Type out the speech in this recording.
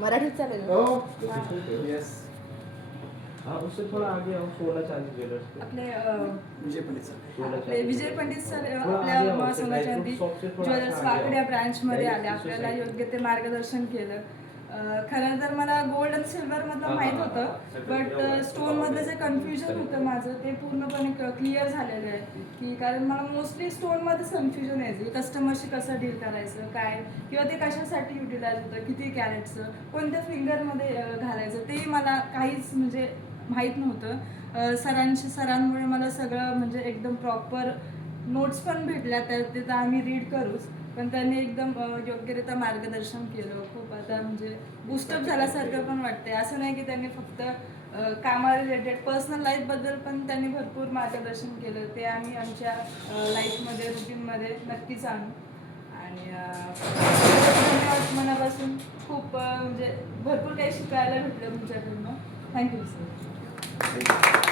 मराठीत चालेल ना? यस. उससे थोड़ा आगे आओ, 16 चांदी ज्वेलर्स पे. आपले विजय विजय पंडित सर आपल्या सोना चांदी ज्वेलर्स वाकड्या ब्रँचमध्ये आले, आपल्याला योग्य ते मार्गदर्शन केलं. खरं तर मला गोल्ड आणि सिल्वरमधलं माहीत होतं, बट स्टोनमधलं जे कन्फ्युजन होतं माझं ते पूर्णपणे क्लिअर झालेलं आहे. की कारण मला मोस्टली स्टोनमध्येच कन्फ्युजन यायचं, कस्टमरशी कसं डील करायचं, काय किंवा ते कशासाठी युटिलाइज होतं, किती कॅरेटचं, कोणत्या फिंगरमध्ये घालायचं, ते मला काहीच म्हणजे माहीत नव्हतं. सरांमुळे मला सगळं म्हणजे एकदम प्रॉपर नोट्स पण भेटल्या, ते तर आम्ही रीड करूच, पण त्यांनी एकदम योग्यरित्या मार्गदर्शन केलं. खूप आता म्हणजे बूस्टअप झाल्यासारखं पण वाटतंय. असं नाही की त्यांनी फक्त कामा रिलेटेड पर्सनल लाईफबद्दल पण त्यांनी भरपूर मार्गदर्शन केलं. ते आम्ही आमच्या लाईफमध्ये रुटीनमध्ये नक्कीच आणू. आणि धन्यवाद मनापासून. खूप म्हणजे भरपूर काही शिकायला भेटलं तुमच्याकडून. Thank you sir.